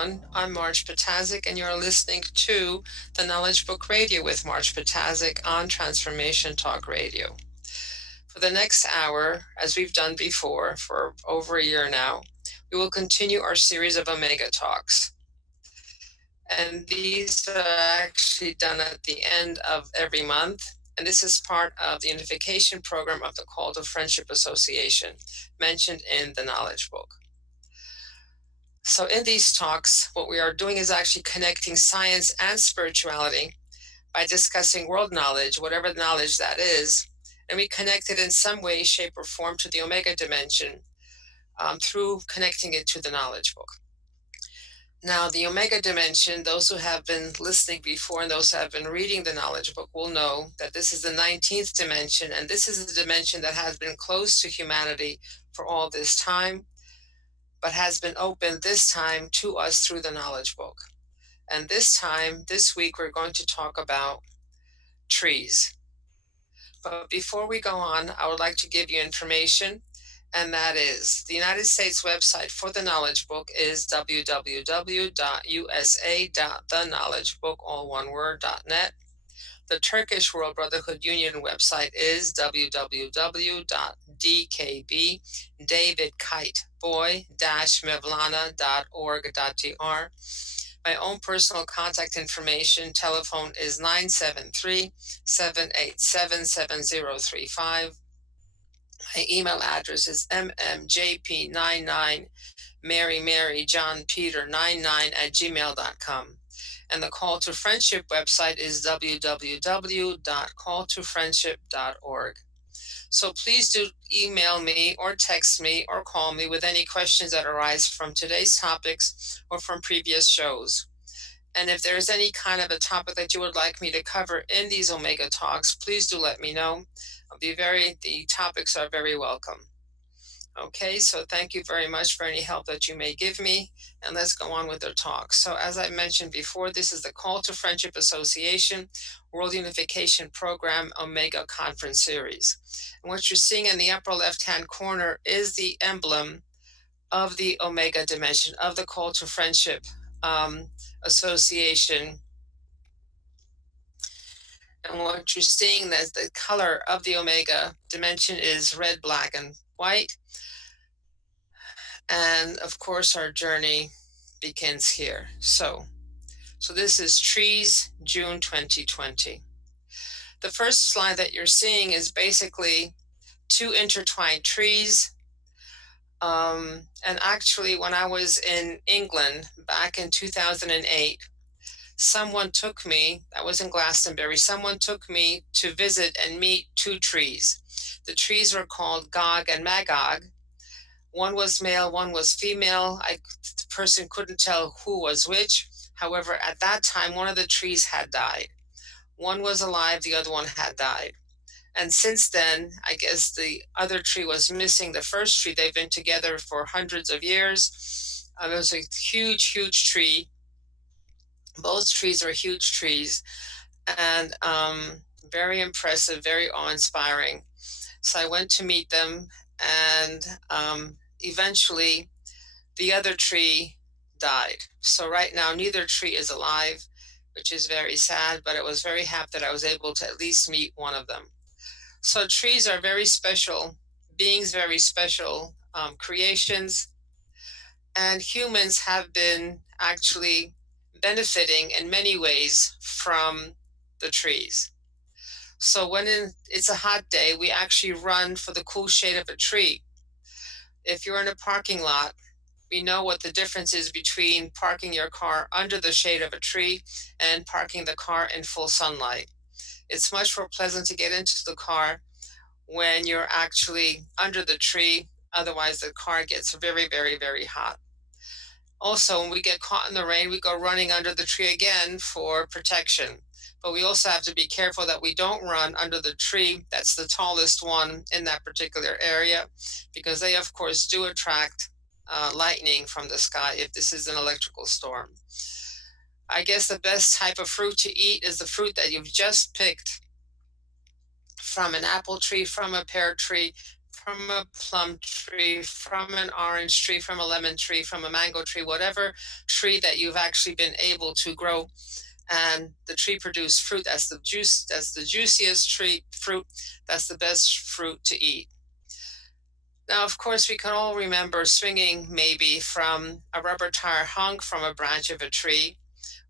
everyone. I'm Marge Ptaszek, and you're listening to the Knowledge Book Radio with Marge Ptaszek on Transformation Talk Radio. For the next hour, as we've done before for over a year now, we will continue our series of Omega Talks. And these are actually done at the end of every month. And this is part of the unification program of the Call to Friendship Association, mentioned in the Knowledge Book. So in these talks, what we are doing is actually connecting science and spirituality by discussing world knowledge, whatever knowledge that is, and we connect it in some way, shape, or form to the Omega dimension through connecting it to the Knowledge Book. Now, the Omega dimension, those who have been listening before and those who have been reading the Knowledge Book will know that this is the 19th dimension, and this is the dimension that has been closed to humanity for all this time, but has been opened this time to us through the Knowledge Book. And this week, we're going to talk about trees. But before we go on, I would like to give you information, and that is the United States website for the Knowledge Book is www.usa.theknowledgebook, all one word, .net. The Turkish World Brotherhood Union website is www.dkb-mevlana.org.tr. My own personal contact information, telephone is 973-787-7035. My email address is mmjp99 maryjohnpeter99@gmail.com. And the Call to Friendship website is www.calltofriendship.org. So please do email me or text me or call me with any questions that arise from today's topics or from previous shows. And if there's any kind of a topic that you would like me to cover in these Omega Talks, please do let me know. The topics are very welcome. Okay, so thank you very much for any help that you may give me, and let's go on with our talk. So as I mentioned before, this is the Call to Friendship Association World Unification Program Omega Conference Series. And what you're seeing in the upper left-hand corner is the emblem of the Omega dimension, of the Call to Friendship Association. And what you're seeing is the color of the Omega dimension is red, black, and white. And of course, our journey begins here. So this is Trees, June 2020. The first slide that you're seeing is basically two intertwined trees. And actually, when I was in England back in 2008, someone took me, I was in Glastonbury, someone took me to visit and meet two trees. The trees were called Gog and Magog. One was male, one was female. The person couldn't tell who was which. However, at that time, one of the trees had died. One was alive, the other one had died. And since then, I guess the other tree was missing the first tree. They've been together for hundreds of years. It was a huge, huge tree. Both trees are huge trees, and very impressive, very awe-inspiring. So I went to meet them, and eventually the other tree died. So right now, neither tree is alive, which is very sad, but I was very happy that I was able to at least meet one of them. So trees are very special beings, very special creations, and humans have been actually benefiting in many ways from the trees. So when it's a hot day, we actually run for the cool shade of a tree. If you're in a parking lot, we know what the difference is between parking your car under the shade of a tree and parking the car in full sunlight. It's much more pleasant to get into the car when you're actually under the tree. Otherwise, the car gets very, very, very hot. Also, when we get caught in the rain, we go running under the tree again for protection. But we also have to be careful that we don't run under the tree that's the tallest one in that particular area, because they, of course, do attract lightning from the sky if this is an electrical storm. I guess the best type of fruit to eat is the fruit that you've just picked from an apple tree, from a pear tree, from a plum tree, from an orange tree, from a lemon tree, from a mango tree, whatever tree that you've actually been able to grow, and the tree produced fruit. That's the juiciest tree fruit. That's the best fruit to eat. Now, of course, we can all remember swinging maybe from a rubber tire hung from a branch of a tree,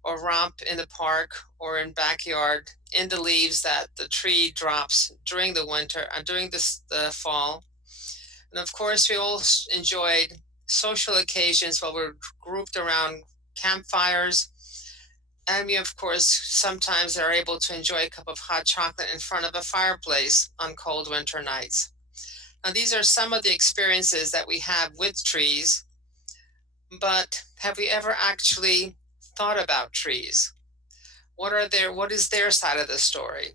or romp in the park or in backyard in the leaves that the tree drops during the winter and during the fall. And of course, we all enjoyed social occasions while we're grouped around campfires. And we, of course, sometimes are able to enjoy a cup of hot chocolate in front of a fireplace on cold winter nights. Now, these are some of the experiences that we have with trees, but have we ever actually thought about trees? What is their side of the story?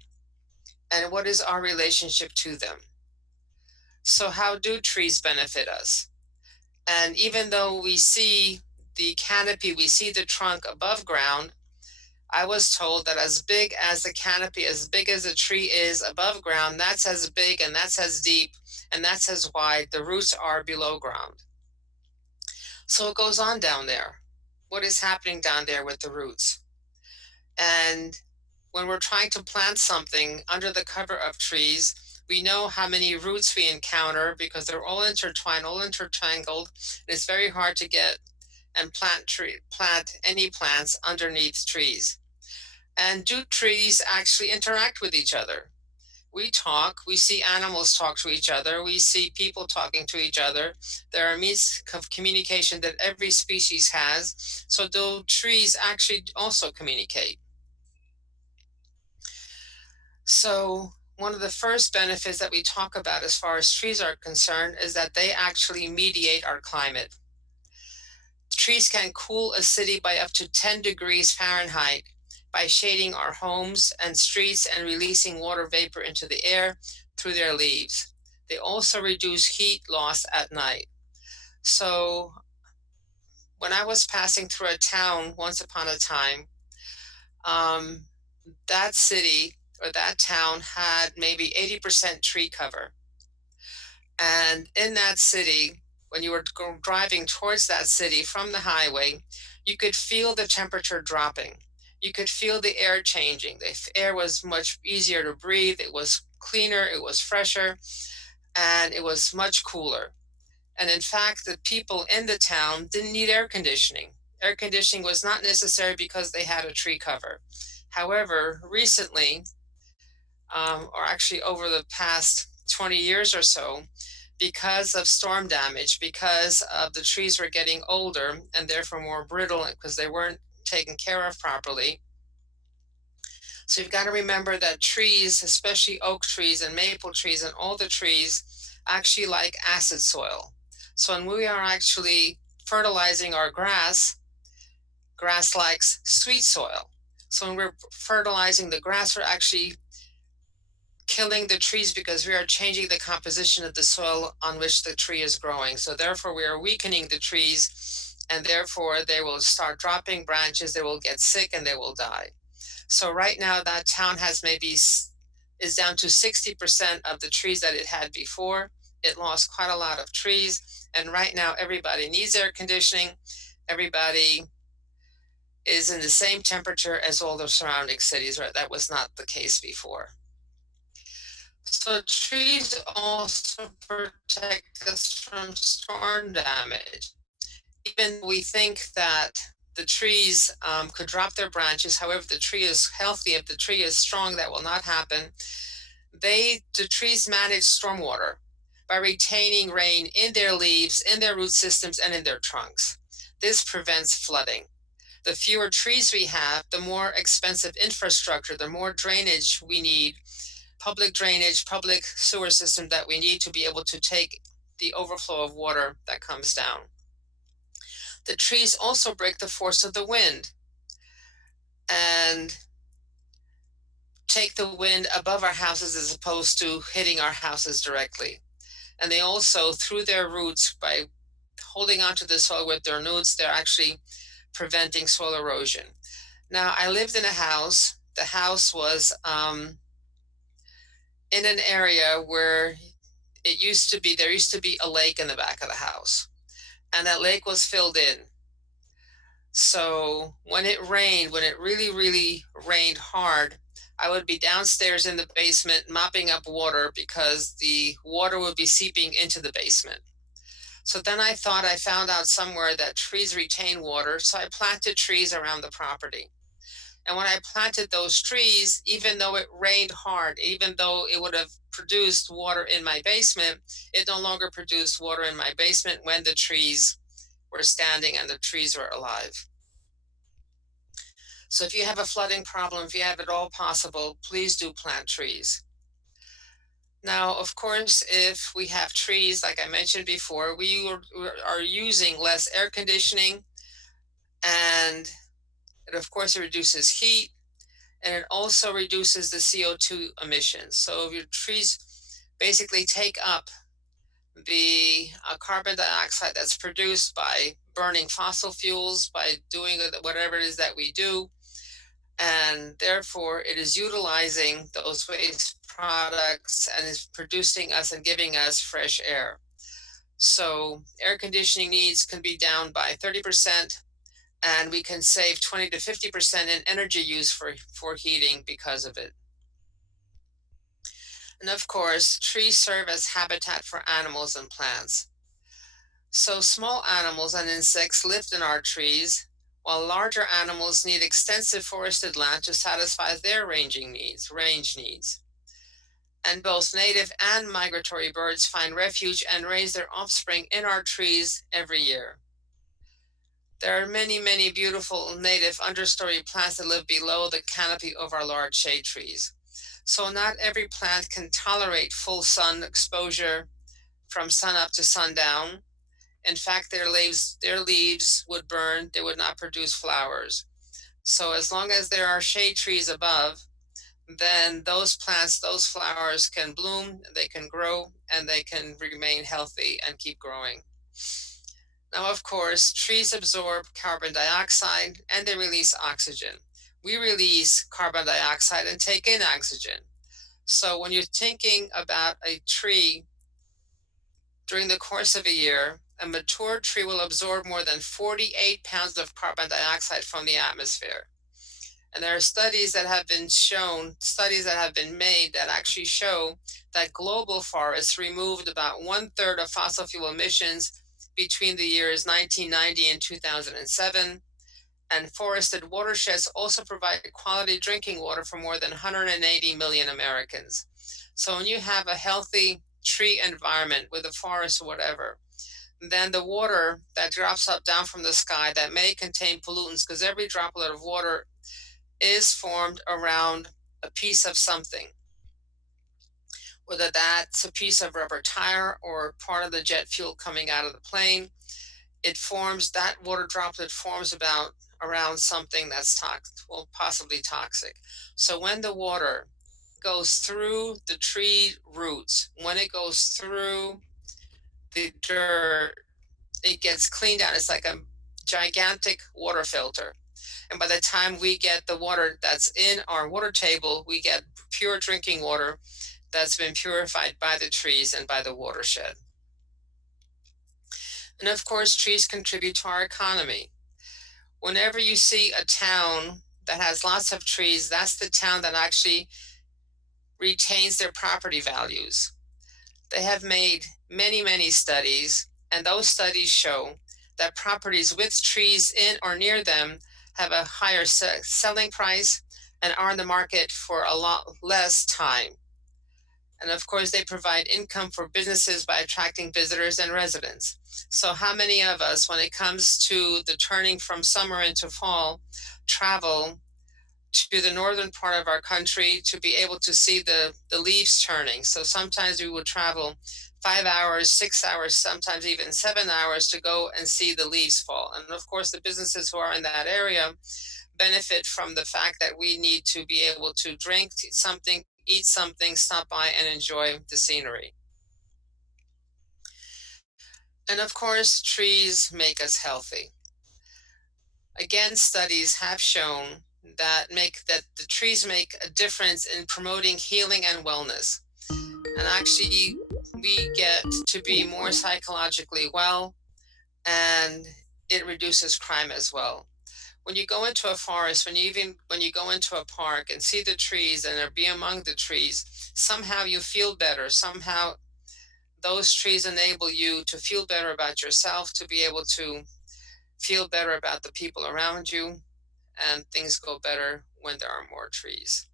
And what is our relationship to them? So how do trees benefit us? And even though we see the canopy, we see the trunk above ground, I was told that as big as the canopy, as big as the tree is above ground, that's as big and that's as deep and that's as wide the roots are below ground. So it goes on down there. What is happening down there with the roots? And when we're trying to plant something under the cover of trees, we know how many roots we encounter because they're all intertwined, all intertangled. And it's very hard to get and plant any plants underneath trees. And do trees actually interact with each other? We talk, we see animals talk to each other, we see people talking to each other. There are means of communication that every species has. So do trees actually also communicate? So one of the first benefits that we talk about as far as trees are concerned is that they actually mediate our climate. Trees can cool a city by up to 10 degrees Fahrenheit by shading our homes and streets and releasing water vapor into the air through their leaves. They also reduce heat loss at night. So when I was passing through a town once upon a time, um, that city or that town had maybe 80% tree cover. And in that city, when you were driving towards that city from the highway, you could feel the temperature dropping. You could feel the air changing. The air was much easier to breathe. It was cleaner, it was fresher, and it was much cooler. And in fact, the people in the town didn't need air conditioning. Air conditioning was not necessary because they had a tree cover. However, recently, or actually over the past 20 years or so, because of storm damage, because of the trees were getting older and therefore more brittle because they weren't taken care of properly. So you've got to remember that trees, especially oak trees and maple trees and all the trees, actually like acid soil. So when we are actually fertilizing our grass likes sweet soil. So when we're fertilizing the grass, we're actually killing the trees because we are changing the composition of the soil on which the tree is growing. So therefore we are weakening the trees, and therefore they will start dropping branches, they will get sick, and they will die. So right now that town has maybe is down to 60% of the trees that it had before. It lost quite a lot of trees, and right now everybody needs air conditioning. Everybody is in the same temperature as all the surrounding cities, right? That was not the case before. So trees also protect us from storm damage. Even we think that the trees could drop their branches, however, if the tree is healthy, if the tree is strong, that will not happen. The trees manage stormwater by retaining rain in their leaves, in their root systems, and in their trunks. This prevents flooding. The fewer trees we have, the more expensive infrastructure, the more drainage we need, public drainage, public sewer system that we need to be able to take the overflow of water that comes down. The trees also break the force of the wind and take the wind above our houses as opposed to hitting our houses directly. And they also, through their roots, by holding onto the soil with their roots, they're actually preventing soil erosion. Now, I lived in a house. The house was in an area where there used to be a lake in the back of the house, and that lake was filled in. So when it rained, when it really, really rained hard, I would be downstairs in the basement mopping up water because the water would be seeping into the basement. So then I thought I found out somewhere that trees retain water, so I planted trees around the property. And when I planted those trees, even though it rained hard, even though it would have produced water in my basement, it no longer produced water in my basement when the trees were standing and the trees were alive. So if you have a flooding problem, if you have it all possible, please do plant trees. Now, of course, if we have trees, like I mentioned before, we are using less air conditioning, and it, of course, it reduces heat, and it also reduces the CO2 emissions. So if your trees basically take up the carbon dioxide that's produced by burning fossil fuels, by doing whatever it is that we do, and therefore it is utilizing those waste products and is producing us and giving us fresh air. So air conditioning needs can be down by 30%, and we can save 20 to 50% in energy use for heating because of it. And of course, trees serve as habitat for animals and plants. So small animals and insects live in our trees, while larger animals need extensive forested land to satisfy their range needs. And both native and migratory birds find refuge and raise their offspring in our trees every year. There are many, many beautiful native understory plants that live below the canopy of our large shade trees. So not every plant can tolerate full sun exposure from sunup to sundown. In fact, their leaves would burn, they would not produce flowers. So as long as there are shade trees above, then those plants, those flowers can bloom, they can grow, and they can remain healthy and keep growing. Now, of course, trees absorb carbon dioxide and they release oxygen. We release carbon dioxide and take in oxygen. So when you're thinking about a tree during the course of a year, a mature tree will absorb more than 48 pounds of carbon dioxide from the atmosphere. And there are studies that have been made that actually show that global forests removed about 1/3 of fossil fuel emissions between the years 1990 and 2007. And forested watersheds also provide quality drinking water for more than 180 million Americans. So when you have a healthy tree environment with a forest or whatever, then the water that drops up down from the sky that may contain pollutants, because every droplet of water is formed around a piece of something, whether that's a piece of rubber tire or part of the jet fuel coming out of the plane. That water droplet forms about around something that's toxic, well, possibly toxic. So when the water goes through the tree roots, when it goes through the dirt, it gets cleaned out. It's like a gigantic water filter. And by the time we get the water that's in our water table, we get pure drinking water that's been purified by the trees and by the watershed. And of course, trees contribute to our economy. Whenever you see a town that has lots of trees, that's the town that actually retains their property values. They have made many, many studies, and those studies show that properties with trees in or near them have a higher selling price and are in the market for a lot less time. And of course, they provide income for businesses by attracting visitors and residents. So how many of us, when it comes to the turning from summer into fall, travel to the northern part of our country to be able to see the leaves turning? So sometimes we would travel 5 hours, 6 hours, sometimes even 7 hours to go and see the leaves fall. And of course, the businesses who are in that area benefit from the fact that we need to be able to drink something, eat something, stop by and enjoy the scenery. And of course, trees make us healthy. Again, studies have shown that the trees make a difference in promoting healing and wellness. And actually, we get to be more psychologically well, and it reduces crime as well. When you go into a forest, when you go into a park and see the trees and be among the trees, somehow you feel better. Somehow those trees enable you to feel better about yourself, to be able to feel better about the people around you, and things go better when there are more trees.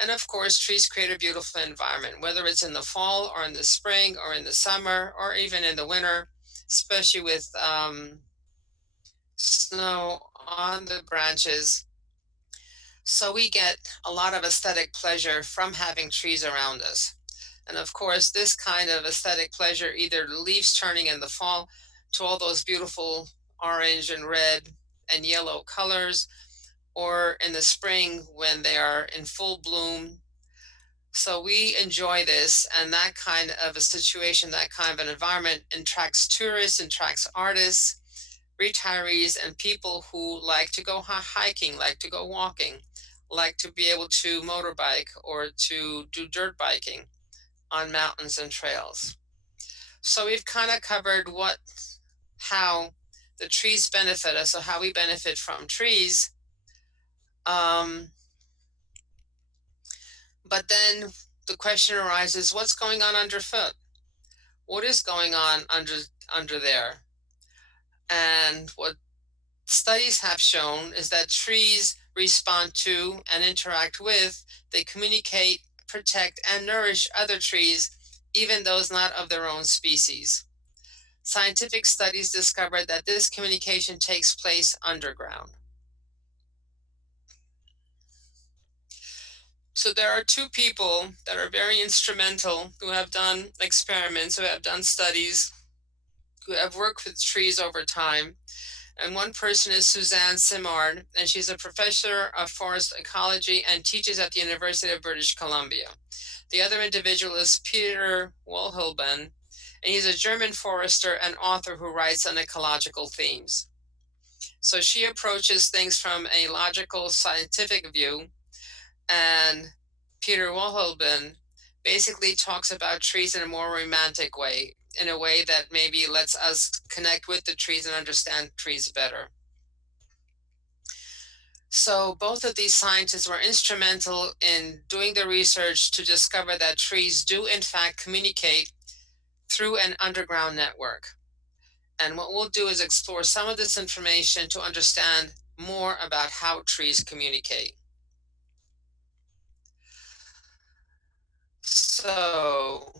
And of course, trees create a beautiful environment, whether it's in the fall or in the spring or in the summer or even in the winter, especially with snow on the branches. So we get a lot of aesthetic pleasure from having trees around us. And of course, this kind of aesthetic pleasure, either the leaves turning in the fall to all those beautiful orange and red and yellow colors, or in the spring when they are in full bloom. So we enjoy this, and that kind of a situation, that kind of an environment attracts tourists, attracts artists, retirees, and people who like to go hiking, like to go walking, like to be able to motorbike or to do dirt biking on mountains and trails. So we've kind of covered how the trees benefit us, so how we benefit from trees. Um, but then the question arises, what's going on underfoot? What is going on under there? And what studies have shown is that trees respond to and interact with, they communicate, protect, and nourish other trees, even those not of their own species. Scientific studies discovered that this communication takes place underground. So there are two people that are very instrumental who have done experiments, who have done studies, who have worked with trees over time. And one person is Suzanne Simard, and she's a professor of forest ecology and teaches at the University of British Columbia. The other individual is Peter Wohlheben, and he's a German forester and author who writes on ecological themes. So she approaches things from a logical, scientific view, and Peter Wohlheben basically talks about trees in a more romantic way, in a way that maybe lets us connect with the trees and understand trees better. So both of these scientists were instrumental in doing the research to discover that trees do in fact communicate through an underground network. And what we'll do is explore some of this information to understand more about how trees communicate. So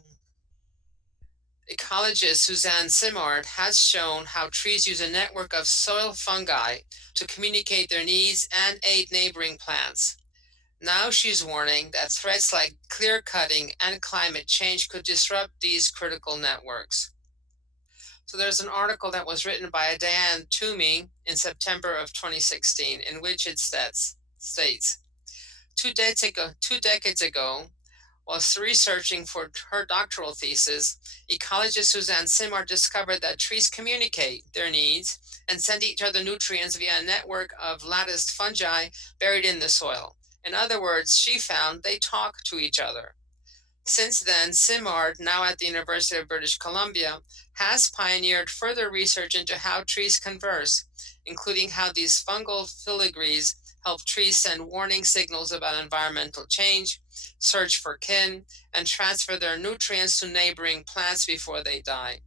ecologist Suzanne Simard has shown how trees use a network of soil fungi to communicate their needs and aid neighboring plants. Now she's warning that threats like clear cutting and climate change could disrupt these critical networks. So there's an article that was written by Diane Toomey in September of 2016 in which it states 2 decades ago, whilst researching for her doctoral thesis, ecologist Suzanne Simard discovered that trees communicate their needs and send each other nutrients via a network of latticed fungi buried in the soil. In other words, she found they talk to each other. Since then, Simard, now at the University of British Columbia, has pioneered further research into how trees converse, including how these fungal filigrees help trees send warning signals about environmental change, search for kin, and transfer their nutrients to neighboring plants before they die.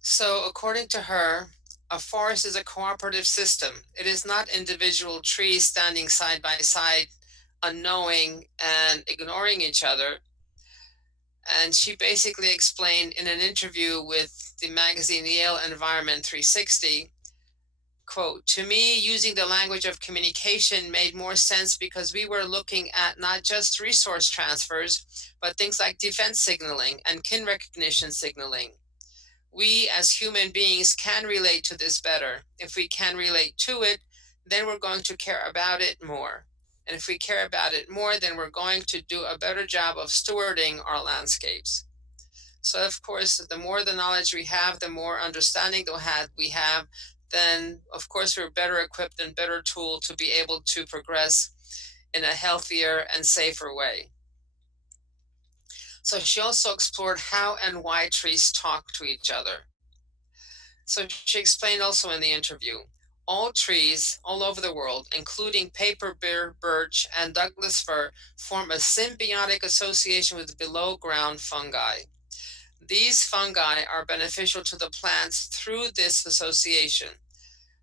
So, according to her, a forest is a cooperative system. It is not individual trees standing side by side, unknowing and ignoring each other. And she basically explained in an interview with the magazine Yale Environment 360, quote, to me, using the language of communication made more sense because we were looking at not just resource transfers, but things like defense signaling and kin recognition signaling. We as human beings can relate to this better. If we can relate to it, then we're going to care about it more. And if we care about it more, then we're going to do a better job of stewarding our landscapes. So, of course, the more the knowledge we have, the more understanding we have, then, of course, we're better equipped and better tooled to be able to progress in a healthier and safer way. So she also explored how and why trees talk to each other. So she explained also in the interview, all trees all over the world, including paper birch and Douglas fir, form a symbiotic association with below ground fungi. These fungi are beneficial to the plants through this association.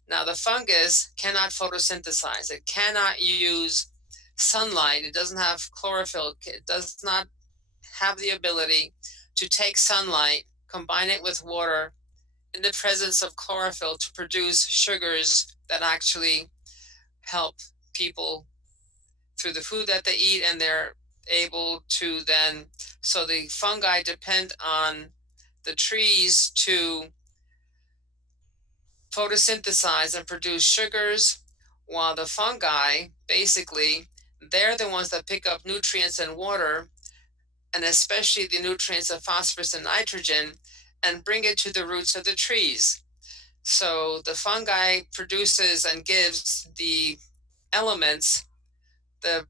Now, the fungus cannot photosynthesize. It cannot use sunlight. It doesn't have chlorophyll. It does not have the ability to take sunlight, combine it with water in the presence of chlorophyll to produce sugars that actually help people through the food that they eat, and they're able to then, so the fungi depend on the trees to photosynthesize and produce sugars, while the fungi, basically, they're the ones that pick up nutrients and water, and especially the nutrients of phosphorus and nitrogen, and bring it to the roots of the trees. So the fungi produces and gives the elements, the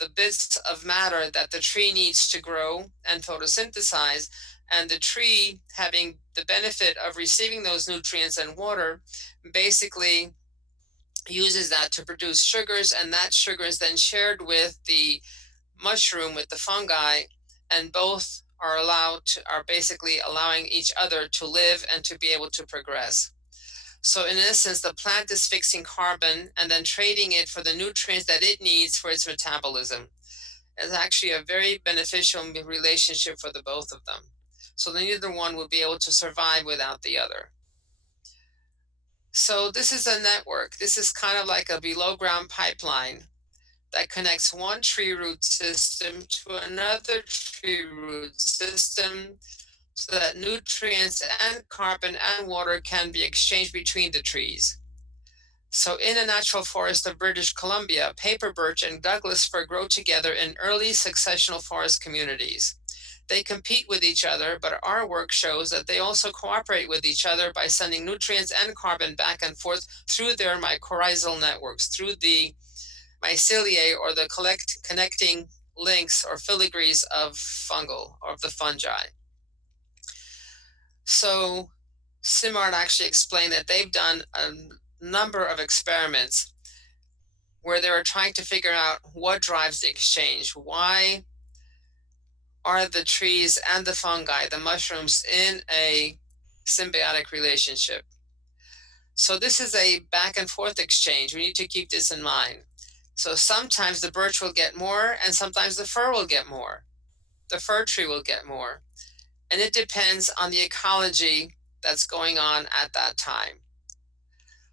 the bits of matter that the tree needs to grow and photosynthesize, and the tree, having the benefit of receiving those nutrients and water, basically uses that to produce sugars, and that sugar is then shared with the mushroom, with the fungi, and both are basically allowing each other to live and to be able to progress. So in essence, the plant is fixing carbon and then trading it for the nutrients that it needs for its metabolism. It's actually a very beneficial relationship for the both of them. So neither one would be able to survive without the other. So this is a network. This is kind of like a below ground pipeline that connects one tree root system to another tree root system so that nutrients and carbon and water can be exchanged between the trees. So in a natural forest of British Columbia, paper birch and Douglas fir grow together in early successional forest communities. They compete with each other, but our work shows that they also cooperate with each other by sending nutrients and carbon back and forth through their mycorrhizal networks, through the myceliae, or the connecting links or filigrees of the fungi. So Simard actually explained that they've done a number of experiments where they were trying to figure out what drives the exchange. Why are the trees and the fungi, the mushrooms, in a symbiotic relationship? So this is a back and forth exchange. We need to keep this in mind. So sometimes the birch will get more, and sometimes the fir will get more. The fir tree will get more. And it depends on the ecology that's going on at that time.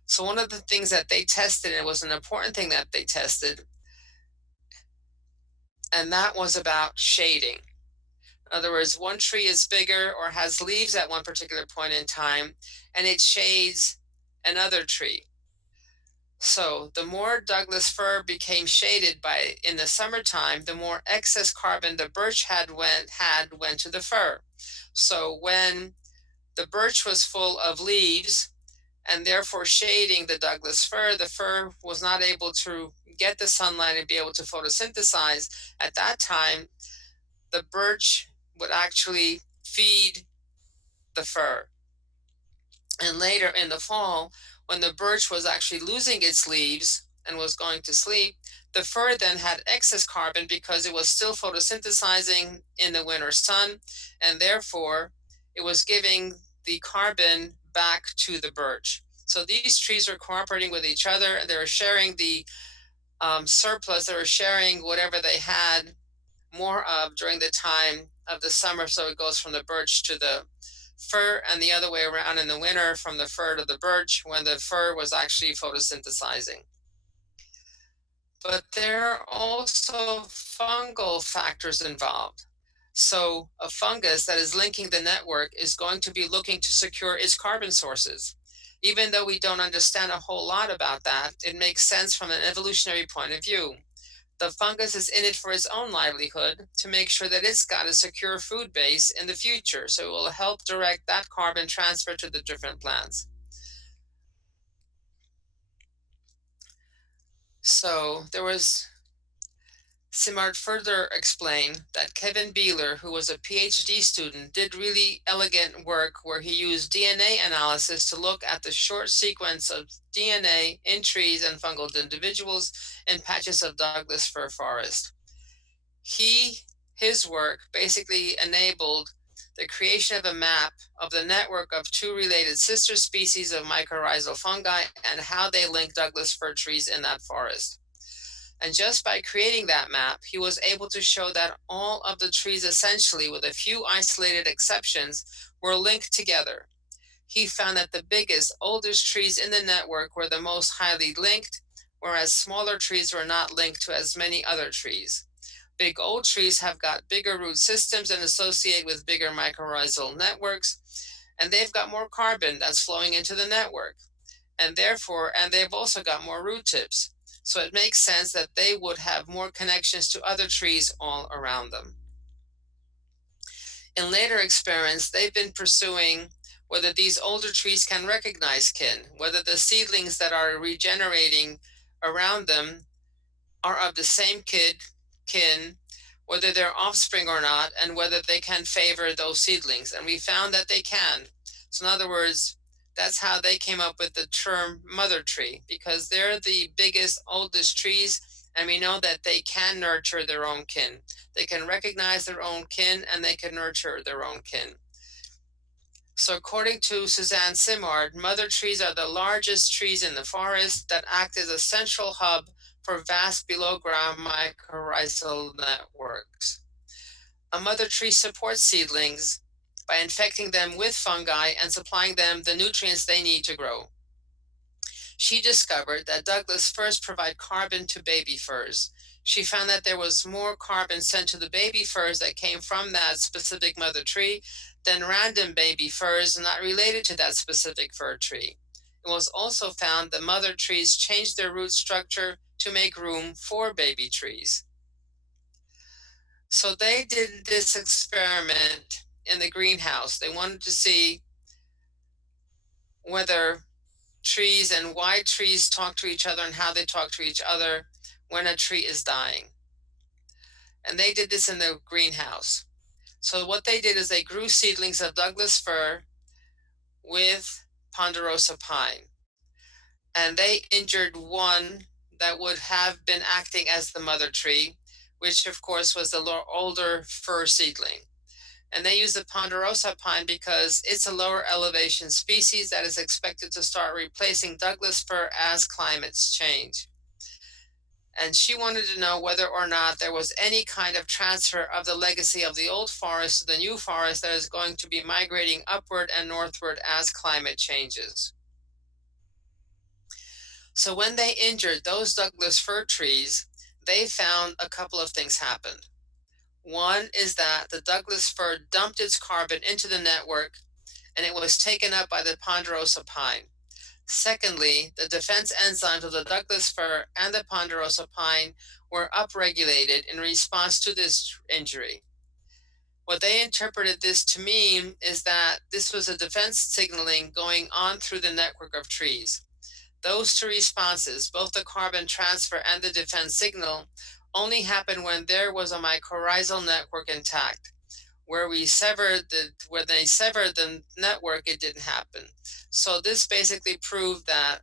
So one of the things that they tested, and it was an important thing that they tested, and that was about shading. In other words, one tree is bigger or has leaves at one particular point in time, and it shades another tree. So the more Douglas fir became shaded in the summertime, the more excess carbon the birch went to the fir. So when the birch was full of leaves and therefore shading the fir was not able to get the sunlight and be able to photosynthesize. At that time, the birch would actually feed the fir. And later in the fall, when the birch was actually losing its leaves and was going to sleep, the fir then had excess carbon because it was still photosynthesizing in the winter sun, and therefore it was giving the carbon back to the birch. So these trees are cooperating with each other. They were sharing the surplus. They were sharing whatever they had more of during the time of the summer. So it goes from the birch to the fir, and the other way around in the winter from the fir to the birch when the fir was actually photosynthesizing. But there are also fungal factors involved. So a fungus that is linking the network is going to be looking to secure its carbon sources. Even though we don't understand a whole lot about that, it makes sense from an evolutionary point of view. The fungus is in it for its own livelihood to make sure that it's got a secure food base in the future. So it will help direct that carbon transfer to the different plants. So there was Simard further explained that Kevin Beeler, who was a PhD student, did really elegant work where he used DNA analysis to look at the short sequence of DNA in trees and fungal individuals in patches of Douglas fir forest. His work basically enabled the creation of a map of the network of two related sister species of mycorrhizal fungi and how they link Douglas fir trees in that forest. And just by creating that map, he was able to show that all of the trees, essentially, with a few isolated exceptions, were linked together. He found that the biggest, oldest trees in the network were the most highly linked, whereas smaller trees were not linked to as many other trees. Big old trees have got bigger root systems and associate with bigger mycorrhizal networks, and they've got more carbon that's flowing into the network. And they've also got more root tips. So it makes sense that they would have more connections to other trees all around them. In later experiments, they've been pursuing whether these older trees can recognize kin, whether the seedlings that are regenerating around them are of the same kin, whether they're offspring or not, and whether they can favor those seedlings. And we found that they can. So in other words, that's how they came up with the term mother tree, because they're the biggest, oldest trees, and we know that they can nurture their own kin. They can recognize their own kin, and they can nurture their own kin. So according to Suzanne Simard, mother trees are the largest trees in the forest that act as a central hub for vast below-ground mycorrhizal networks. A mother tree supports seedlings by infecting them with fungi and supplying them the nutrients they need to grow. She discovered that Douglas firs provide carbon to baby firs. She found that there was more carbon sent to the baby firs that came from that specific mother tree than random baby firs not related to that specific fir tree. It was also found that mother trees changed their root structure to make room for baby trees. So they did this experiment in the greenhouse. They wanted to see whether trees and why trees talk to each other and how they talk to each other when a tree is dying. And they did this in the greenhouse. So what they did is they grew seedlings of Douglas fir with ponderosa pine. And they injured one that would have been acting as the mother tree, which of course was the older fir seedling. And they use the ponderosa pine because it's a lower elevation species that is expected to start replacing Douglas fir as climates change. And she wanted to know whether or not there was any kind of transfer of the legacy of the old forest to the new forest that is going to be migrating upward and northward as climate changes. So when they injured those Douglas fir trees, they found a couple of things happened. One is that the Douglas fir dumped its carbon into the network and it was taken up by the ponderosa pine. Secondly, the defense enzymes of the Douglas fir and the ponderosa pine were upregulated in response to this injury. What they interpreted this to mean is that this was a defense signaling going on through the network of trees. Those two responses, both the carbon transfer and the defense signal, only happened when there was a mycorrhizal network intact. When they severed the network, it didn't happen. So this basically proved that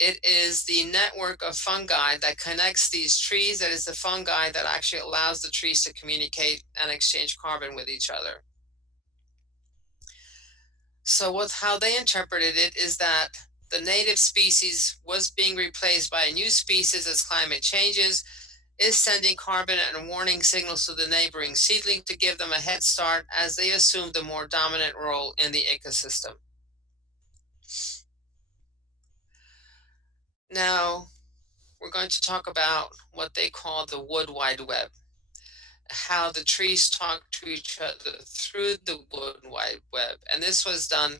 it is the network of fungi that connects these trees, that is the fungi that actually allows the trees to communicate and exchange carbon with each other. So how they interpreted it is that the native species was being replaced by a new species as climate changes, is sending carbon and warning signals to the neighboring seedling to give them a head start as they assume the more dominant role in the ecosystem. Now, we're going to talk about what they call the wood wide web, how the trees talk to each other through the wood wide web. And this was done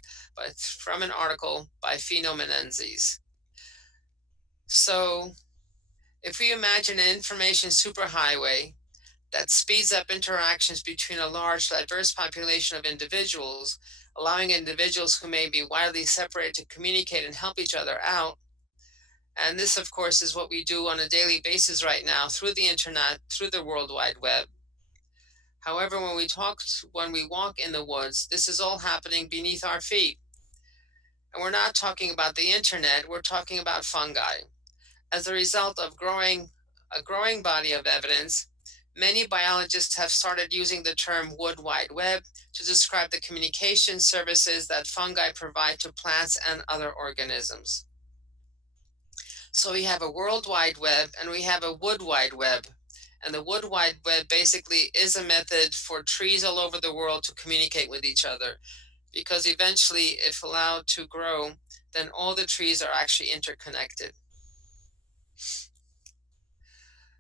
from an article by Fino Menezes. So if we imagine an information superhighway that speeds up interactions between a large, diverse population of individuals, allowing individuals who may be widely separated to communicate and help each other out, And this, of course, is what we do on a daily basis right now through the internet, through the World Wide Web. However, when we walk in the woods, this is all happening beneath our feet. And we're not talking about the internet, we're talking about fungi. As a result of a growing body of evidence, many biologists have started using the term Wood Wide Web to describe the communication services that fungi provide to plants and other organisms. So we have a World Wide Web and we have a Wood Wide Web. And the Wood Wide Web basically is a method for trees all over the world to communicate with each other. Because eventually, if allowed to grow, then all the trees are actually interconnected.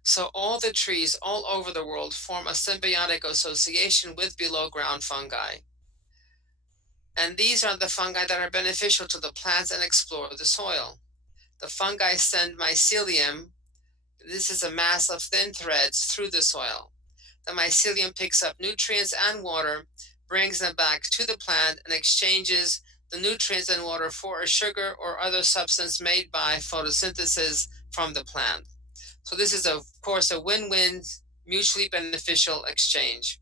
So all the trees all over the world form a symbiotic association with below ground fungi. And these are the fungi that are beneficial to the plants and explore the soil. The fungi send mycelium. This is a mass of thin threads through the soil. The mycelium picks up nutrients and water, brings them back to the plant, and exchanges the nutrients and water for a sugar or other substance made by photosynthesis from the plant. So this is, of course, a win-win, mutually beneficial exchange.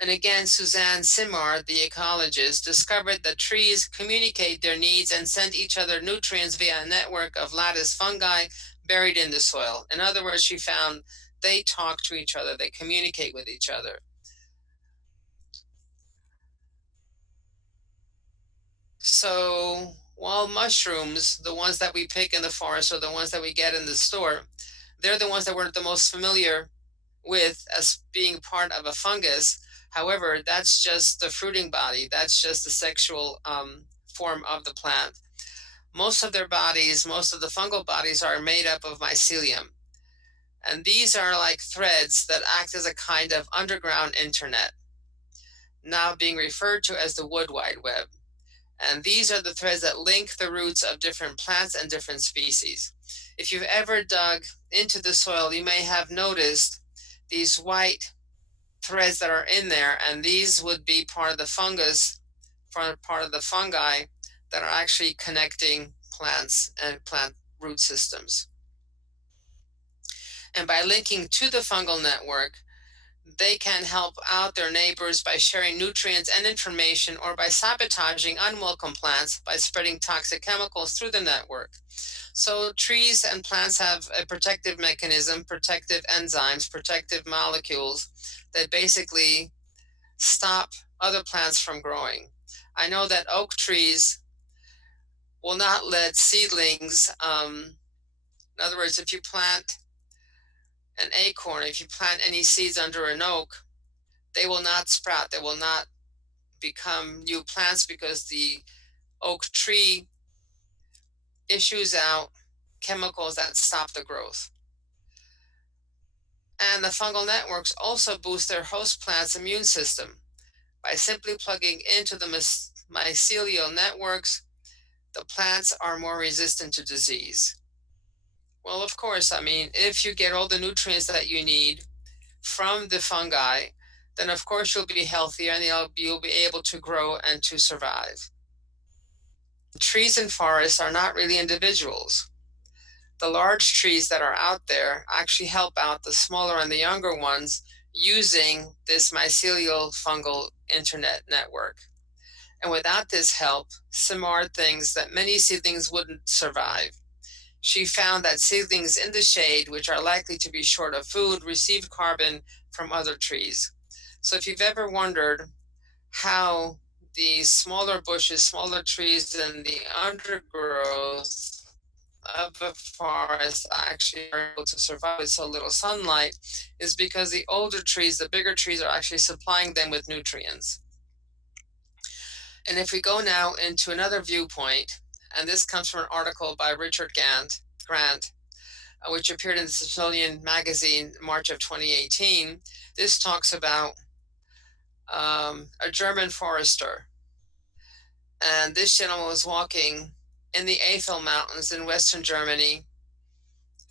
And again, Suzanne Simard, the ecologist, discovered that trees communicate their needs and send each other nutrients via a network of lattice fungi buried in the soil. In other words, she found they talk to each other, they communicate with each other. So while mushrooms, the ones that we pick in the forest or the ones that we get in the store, they're the ones that we're the most familiar with as being part of a fungus. However, that's just the fruiting body. That's just the sexual form of the plant. Most of their bodies, most of the fungal bodies are made up of mycelium. And these are like threads that act as a kind of underground internet, now being referred to as the Wood Wide Web. And these are the threads that link the roots of different plants and different species. If you've ever dug into the soil, you may have noticed these white threads that are in there, and these would be part of the fungus, part of the fungi that are actually connecting plants and plant root systems. And by linking to the fungal network, they can help out their neighbors by sharing nutrients and information, or by sabotaging unwelcome plants by spreading toxic chemicals through the network. So trees and plants have a protective mechanism, protective enzymes, protective molecules that basically stop other plants from growing. I know that oak trees will not let seedlings, in other words, if you plant an acorn, if you plant any seeds under an oak, they will not sprout, they will not become new plants, because the oak tree issues out chemicals that stop the growth. And the fungal networks also boost their host plant's immune system. By simply plugging into the mycelial networks, the plants are more resistant to disease. Well, of course, I mean, if you get all the nutrients that you need from the fungi, then of course you'll be healthier and you'll be able to grow and to survive. Trees and forests are not really individuals. The large trees that are out there actually help out the smaller and the younger ones using this mycelial fungal internet network. And without this help, Simard thinks that many seedlings wouldn't survive. She found that seedlings in the shade, which are likely to be short of food, receive carbon from other trees. So if you've ever wondered how the smaller bushes, smaller trees, and the undergrowth of a forest actually are able to survive with so little sunlight, is because the older trees, the bigger trees, are actually supplying them with nutrients. And if we go now into another viewpoint, and this comes from an article by Richard Grant, which appeared in the Smithsonian Magazine March of 2018, this talks about a German forester. And this gentleman was walking in the Eifel Mountains in Western Germany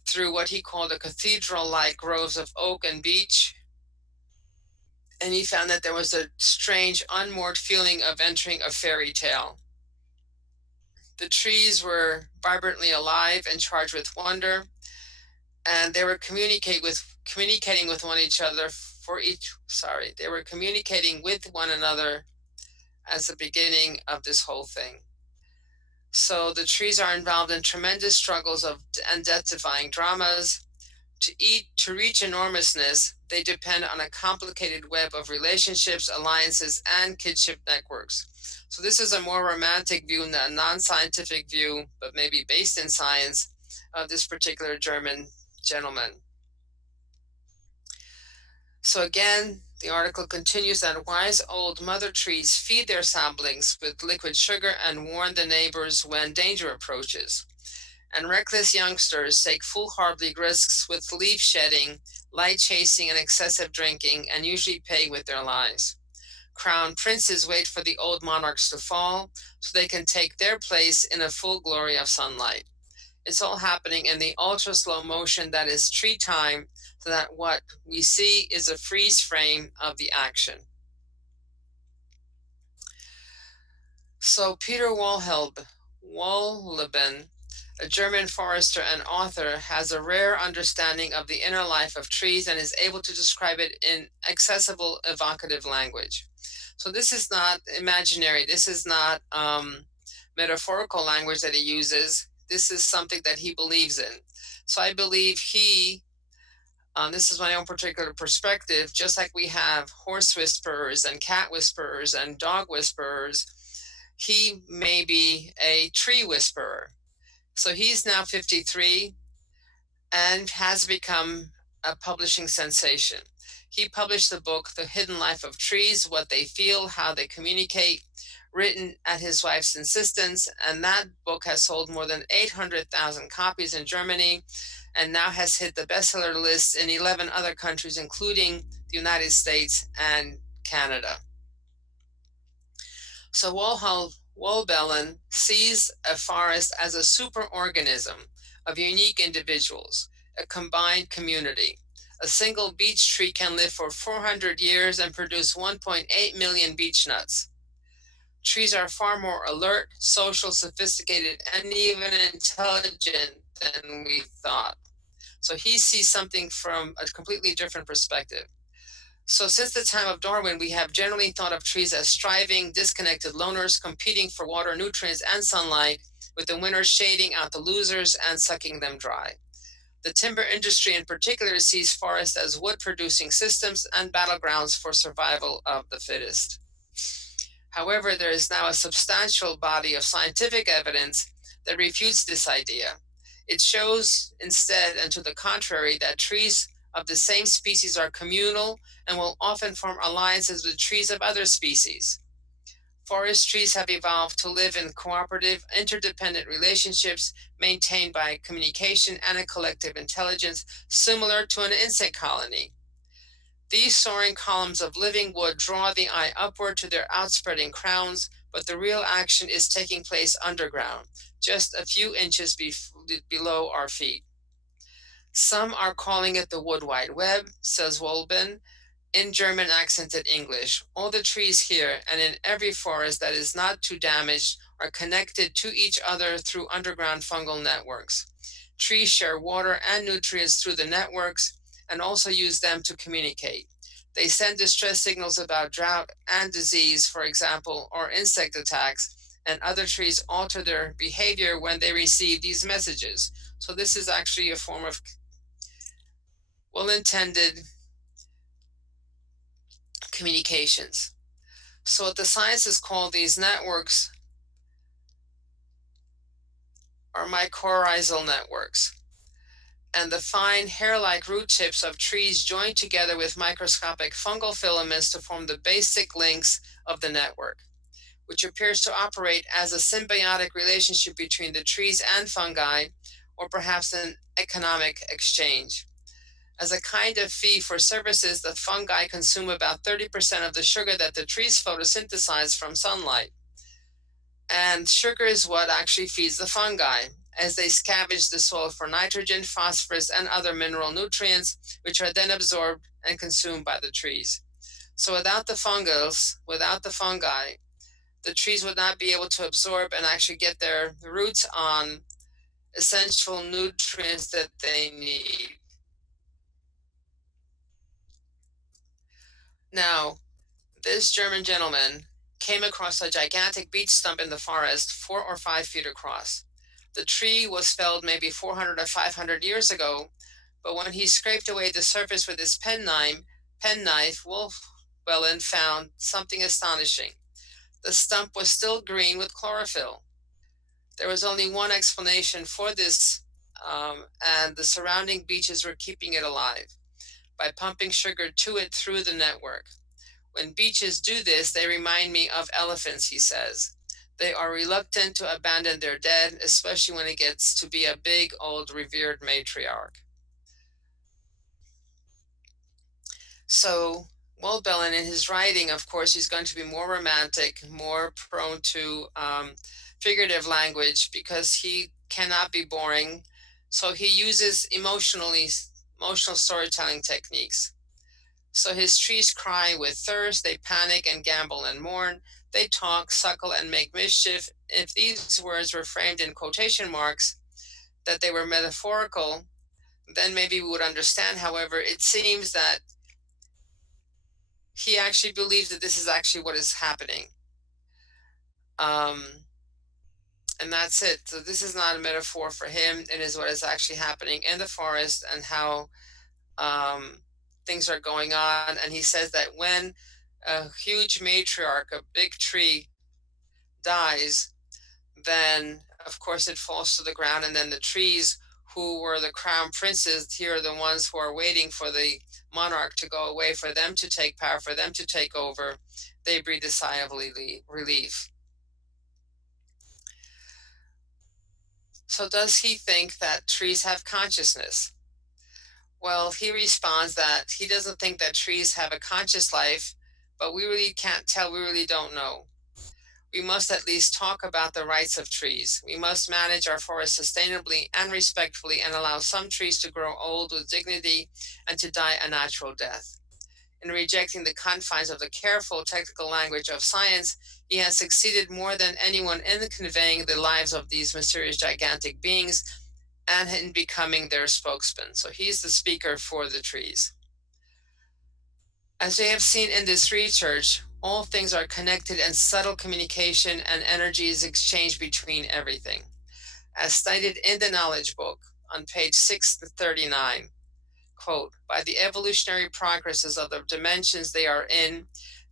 through what he called a cathedral-like groves of oak and beech. And he found that there was a strange, unmoored feeling of entering a fairy tale. The trees were vibrantly alive and charged with wonder, and they were communicating with one each other they were communicating with one another as the beginning of this whole thing. So the trees are involved in tremendous struggles and death-defying dramas. To reach enormousness, they depend on a complicated web of relationships, alliances, and kinship networks. So this is a more romantic view, a non-scientific view, but maybe based in science, of this particular German gentleman. So again, the article continues that wise old mother trees feed their saplings with liquid sugar and warn the neighbors when danger approaches. And reckless youngsters take foolhardy risks with leaf shedding, light chasing, and excessive drinking, and usually pay with their lives. Crown princes wait for the old monarchs to fall so they can take their place in a full glory of sunlight. It's all happening in the ultra slow motion that is tree time, so that what we see is a freeze frame of the action. So Peter Wohlleben, a German forester and author, has a rare understanding of the inner life of trees and is able to describe it in accessible, evocative language. So this is not imaginary. This is not metaphorical language that he uses. This is something that he believes in. So I believe this is my own particular perspective, just like we have horse whisperers and cat whisperers and dog whisperers, he may be a tree whisperer. So he's now 53 and has become a publishing sensation. He published the book, The Hidden Life of Trees, What They Feel, How They Communicate, written at his wife's insistence, and that book has sold more than 800,000 copies in Germany and now has hit the bestseller list in 11 other countries, including the United States and Canada. So Wohlleben sees a forest as a superorganism of unique individuals, a combined community. A single beech tree can live for 400 years and produce 1.8 million beech nuts. Trees are far more alert, social, sophisticated, and even intelligent than we thought. So he sees something from a completely different perspective. So since the time of Darwin, we have generally thought of trees as striving, disconnected loners competing for water, nutrients, and sunlight, with the winners shading out the losers and sucking them dry. The timber industry in particular sees forests as wood-producing systems and battlegrounds for survival of the fittest. However, there is now a substantial body of scientific evidence that refutes this idea. It shows instead, and to the contrary, that trees of the same species are communal and will often form alliances with trees of other species. Forest trees have evolved to live in cooperative, interdependent relationships maintained by communication and a collective intelligence similar to an insect colony. These soaring columns of living wood draw the eye upward to their outspreading crowns, but the real action is taking place underground, just a few inches below our feet. Some are calling it the Wood Wide Web, says Wohlleben, in German accented English. All the trees here and in every forest that is not too damaged are connected to each other through underground fungal networks. Trees share water and nutrients through the networks and also use them to communicate. They send distress signals about drought and disease, for example, or insect attacks, and other trees alter their behavior when they receive these messages. So this is actually a form of well-intended communications. So what the scientists call these networks are mycorrhizal networks. And the fine hair-like root tips of trees join together with microscopic fungal filaments to form the basic links of the network, which appears to operate as a symbiotic relationship between the trees and fungi, or perhaps an economic exchange. As a kind of fee for services, the fungi consume about 30% of the sugar that the trees photosynthesize from sunlight. And sugar is what actually feeds the fungi, as they scavenge the soil for nitrogen, phosphorus, and other mineral nutrients, which are then absorbed and consumed by the trees. So without the fungi, the trees would not be able to absorb and actually get their roots on essential nutrients that they need. Now, this German gentleman came across a gigantic beech stump in the forest, 4 or 5 feet across. The tree was felled maybe 400 or 500 years ago, but when he scraped away the surface with his penknife, Wolf Wellen found something astonishing. The stump was still green with chlorophyll. There was only one explanation for this, and the surrounding beaches were keeping it alive by pumping sugar to it through the network. When beaches do this, they remind me of elephants, he says. They are reluctant to abandon their dead, especially when it gets to be a big, old, revered matriarch. So, Bellin, in his writing, of course, he's going to be more romantic, more prone to figurative language because he cannot be boring. So he uses emotional storytelling techniques. So his trees cry with thirst, they panic and gamble and mourn, they talk, suckle, and make mischief. If these words were framed in quotation marks, that they were metaphorical, then maybe we would understand. However, it seems that he actually believes that this is actually what is happening. Um, and that's it. So this is not a metaphor for him. It is what is actually happening in the forest and how um, things are going on. And he says that when a huge matriarch, a big tree, dies, then of course it falls to the ground, and then the trees who were the crown princes here are the ones who are waiting for the monarch to go away, for them to take power, for them to take over. They breathe a sigh of relief. So does he think that trees have consciousness? Well, he responds that he doesn't think that trees have a conscious life, but we really can't tell. We really don't know. We must at least talk about the rights of trees. We must manage our forests sustainably and respectfully and allow some trees to grow old with dignity and to die a natural death. In rejecting the confines of the careful technical language of science, he has succeeded more than anyone in conveying the lives of these mysterious gigantic beings and in becoming their spokesman. So he's the speaker for the trees. As we have seen in this research, all things are connected and subtle communication and energy is exchanged between everything. As stated in the knowledge book on page 639, quote, by the evolutionary progresses of the dimensions they are in,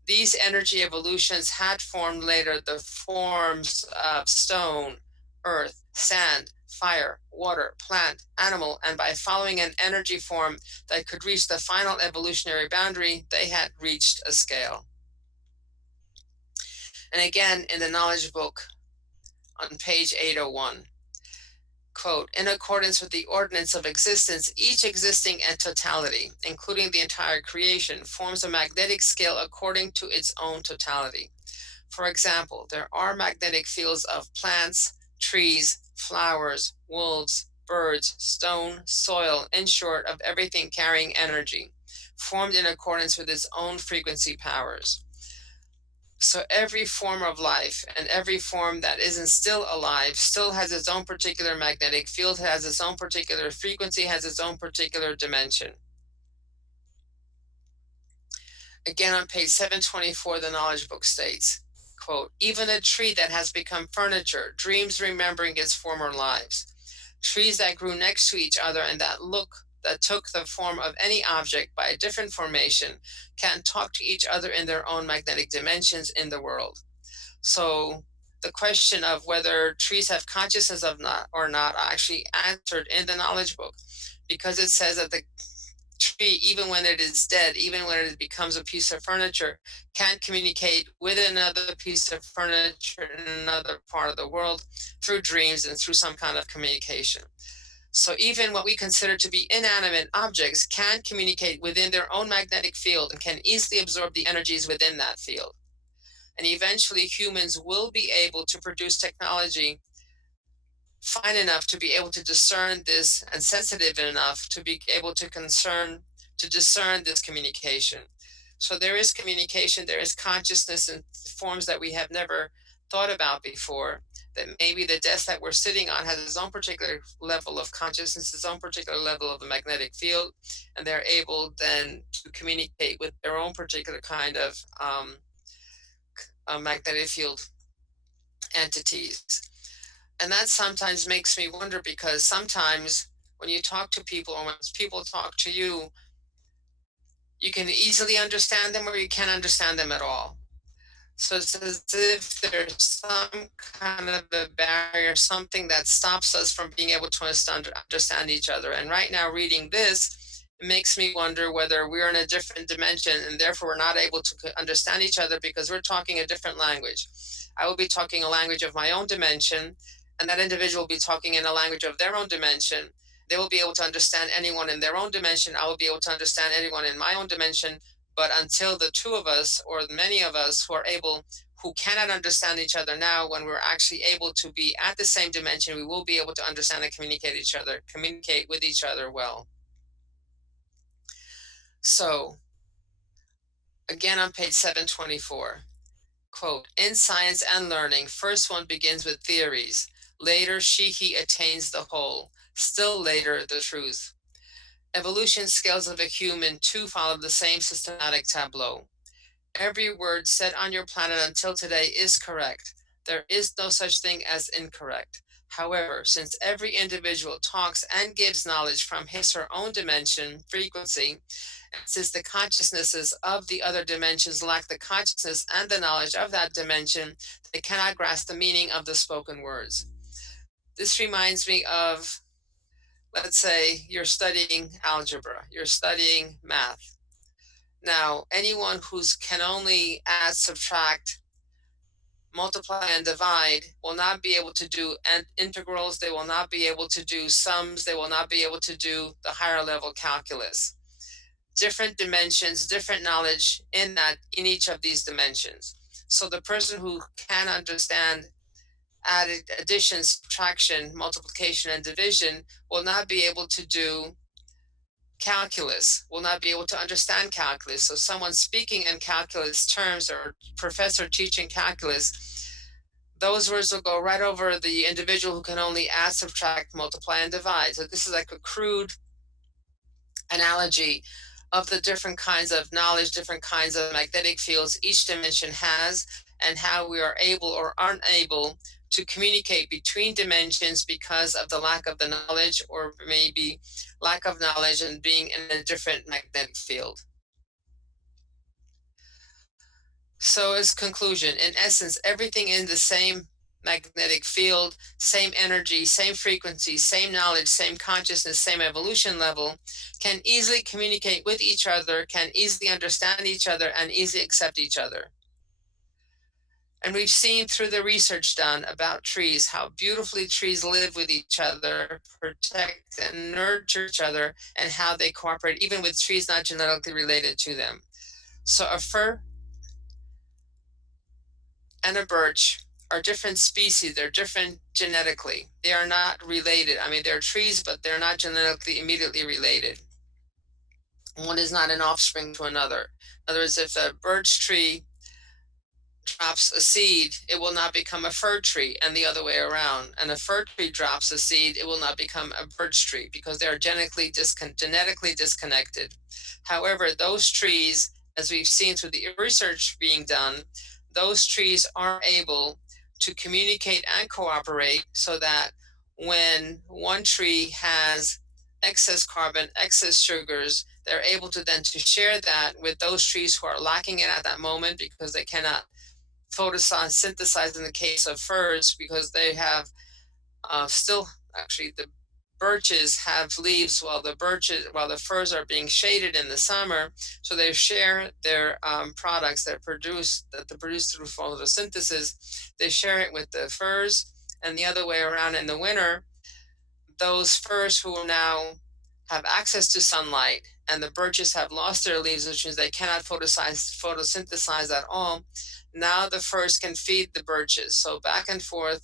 these energy evolutions had formed later the forms of stone, earth, sand, fire, water, plant, animal, and by following an energy form that could reach the final evolutionary boundary, they had reached a scale. And again, in the knowledge book on page 801, quote, in accordance with the ordinance of existence, each existing totality, including the entire creation, forms a magnetic scale according to its own totality. For example, there are magnetic fields of plants, trees, flowers, wolves, birds, stone, soil, in short, of everything carrying energy, formed in accordance with its own frequency powers. So every form of life and every form that isn't still alive still has its own particular magnetic field, has its own particular frequency, has its own particular dimension. Again, on page 724, the knowledge book states, quote, even a tree that has become furniture dreams remembering its former lives. Trees that grew next to each other and that took the form of any object by a different formation can talk to each other in their own magnetic dimensions in the world. So the question of whether trees have consciousness of not or not actually answered in the knowledge book, because it says that the tree, even when it is dead, even when it becomes a piece of furniture, can communicate with another piece of furniture in another part of the world through dreams and through some kind of communication. So even what we consider to be inanimate objects can communicate within their own magnetic field and can easily absorb the energies within that field. And eventually humans will be able to produce technology fine enough to be able to discern this and sensitive enough to be able to discern this communication. So there is communication, there is consciousness in forms that we have never thought about before. That maybe the desk that we're sitting on has its own particular level of consciousness, its own particular level of the magnetic field, and they're able then to communicate with their own particular kind of magnetic field entities. And that sometimes makes me wonder because sometimes when you talk to people or when people talk to you can easily understand them or you can't understand them at all. So it's as if there's some kind of a barrier, something that stops us from being able to understand each other. And right now, reading this, it makes me wonder whether we're in a different dimension and therefore we're not able to understand each other because we're talking a different language. I will be talking a language of my own dimension, and that individual will be talking in a language of their own dimension. They will be able to understand anyone in their own dimension. I will be able to understand anyone in my own dimension, but until the two of us or many of us who cannot understand each other now, when we're actually able to be at the same dimension, we will be able to understand and communicate with each other well. So again, on page 724, quote, in science and learning, first one begins with theories. Later, he attains the whole. Still later, the truth. Evolution scales of a human too follow the same systematic tableau. Every word said on your planet until today is correct. There is no such thing as incorrect. However, since every individual talks and gives knowledge from his or her own dimension, frequency, and since the consciousnesses of the other dimensions lack the consciousness and the knowledge of that dimension, they cannot grasp the meaning of the spoken words. This reminds me of, let's say, you're studying algebra, you're studying math. Now, anyone who can only add, subtract, multiply, and divide will not be able to do integrals. They will not be able to do sums. They will not be able to do the higher level calculus. Different dimensions, different knowledge in each of these dimensions. So the person who can understand addition, subtraction, multiplication, and division will not be able to do calculus, will not be able to understand calculus. So someone speaking in calculus terms or professor teaching calculus, those words will go right over the individual who can only add, subtract, multiply, and divide. So this is like a crude analogy of the different kinds of knowledge, different kinds of magnetic fields each dimension has, and how we are able or aren't able to communicate between dimensions because of the lack of the knowledge, or maybe lack of knowledge and being in a different magnetic field. So as conclusion, in essence, everything in the same magnetic field, same energy, same frequency, same knowledge, same consciousness, same evolution level, can easily communicate with each other, can easily understand each other, and easily accept each other. And we've seen through the research done about trees, how beautifully trees live with each other, protect and nurture each other, and how they cooperate, even with trees not genetically related to them. So a fir and a birch are different species. They're different genetically. They are not related. I mean, they're trees, but they're not genetically immediately related. One is not an offspring to another. In other words, if a birch tree drops a seed, it will not become a fir tree, and the other way around. And a fir tree drops a seed, it will not become a birch tree because they are genetically disconnected. However, those trees, as we've seen through the research being done, those trees are able to communicate and cooperate so that when one tree has excess carbon, excess sugars, they're able to then to share that with those trees who are lacking it at that moment because they cannot photosynthesize in the case of firs because they have still actually the birches have leaves while the firs are being shaded in the summer, so they share their products that they produce through photosynthesis. They share it with the firs, and the other way around in the winter, those firs who now have access to sunlight and the birches have lost their leaves, which means they cannot photosynthesize at all. Now the firs can feed the birches. So back and forth,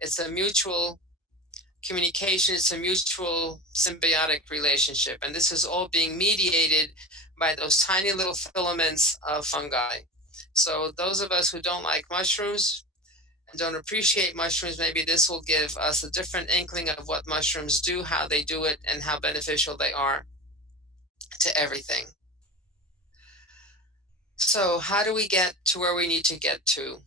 it's a mutual communication, it's a mutual symbiotic relationship. And this is all being mediated by those tiny little filaments of fungi. So those of us who don't like mushrooms and don't appreciate mushrooms, maybe this will give us a different inkling of what mushrooms do, how they do it, and how beneficial they are to everything. So how do we get to where we need to get to?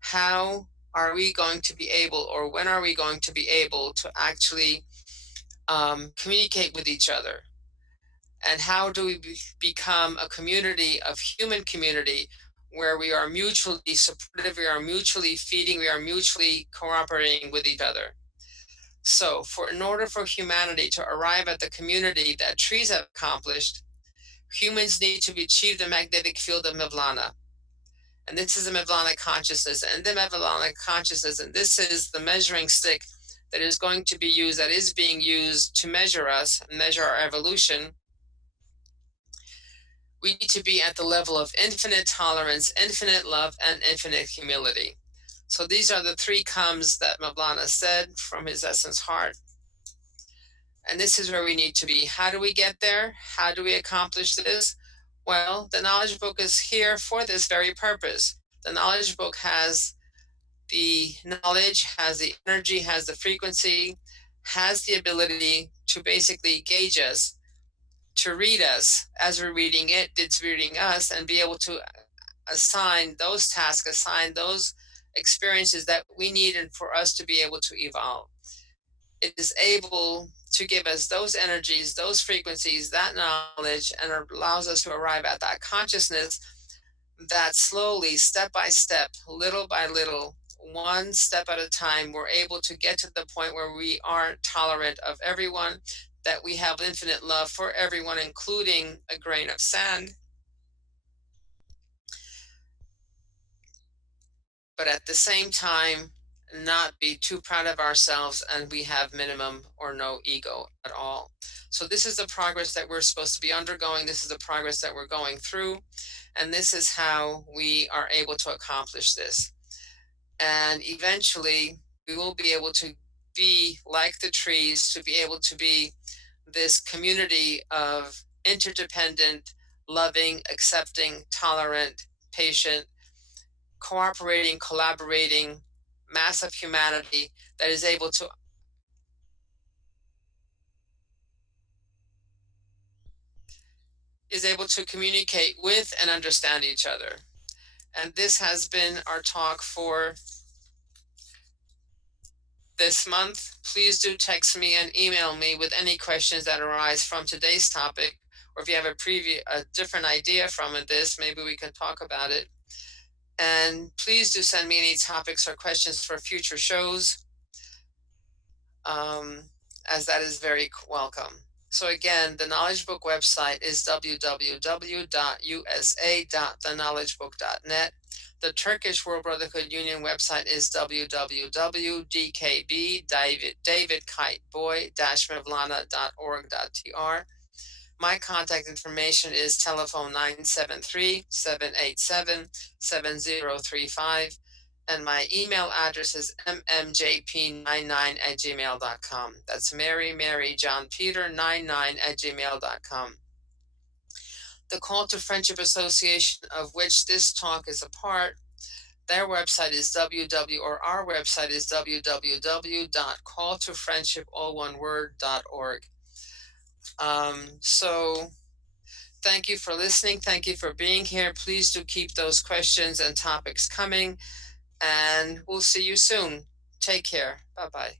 How are we going to be able, or when are we going to be able to actually communicate with each other? And how do we become a community of human community where we are mutually supportive, we are mutually feeding, we are mutually cooperating with each other? So in order for humanity to arrive at the community that trees have accomplished, humans need to achieve the magnetic field of Mevlana. And this is the Mevlana consciousness. And the Mevlana consciousness, and this is the measuring stick that is going to be used, that is being used to measure us, measure our evolution. We need to be at the level of infinite tolerance, infinite love, and infinite humility. So these are the three comes that Mevlana said from his essence heart. And this is where we need to be. How do we get there? How do we accomplish this? Well, the knowledge book is here for this very purpose. The knowledge book has the knowledge, has the energy, has the frequency, has the ability to basically gauge us, to read us as we're reading it, it's reading us, and be able to assign those tasks, assign those experiences that we need and for us to be able to evolve. It is able to give us those energies, those frequencies, that knowledge, and allows us to arrive at that consciousness that slowly, step by step, little by little, one step at a time, we're able to get to the point where we are tolerant of everyone, that we have infinite love for everyone, including a grain of sand. But at the same time, not be too proud of ourselves, and we have minimum or no ego at all. So this is the progress that we're supposed to be undergoing. This is the progress that we're going through. And this is how we are able to accomplish this. And eventually we will be able to be like the trees, to be able to be this community of interdependent, loving, accepting, tolerant, patient, cooperating, collaborating mass of humanity that is able to communicate with and understand each other. And this has been our talk for this month. Please do text me and email me with any questions that arise from today's topic, or if you have a different idea from this, maybe we can talk about it. And please do send me any topics or questions for future shows, as that is very welcome. So again, the Knowledge Book website is www.usa.theknowledgebook.net. The Turkish World Brotherhood Union website is www.dkb-davidkiteboy-mevlana.org.tr. My contact information is telephone 973-787-7035. And my email address is mmjp99@gmail.com. That's Mary John Peter 99@gmail.com. The Call to Friendship Association, of which this talk is a part, their website is our website is www.calltofriendship.org. So thank you for listening. Thank you for being here. Please do keep those questions and topics coming, and we'll see you soon. Take care. Bye-bye.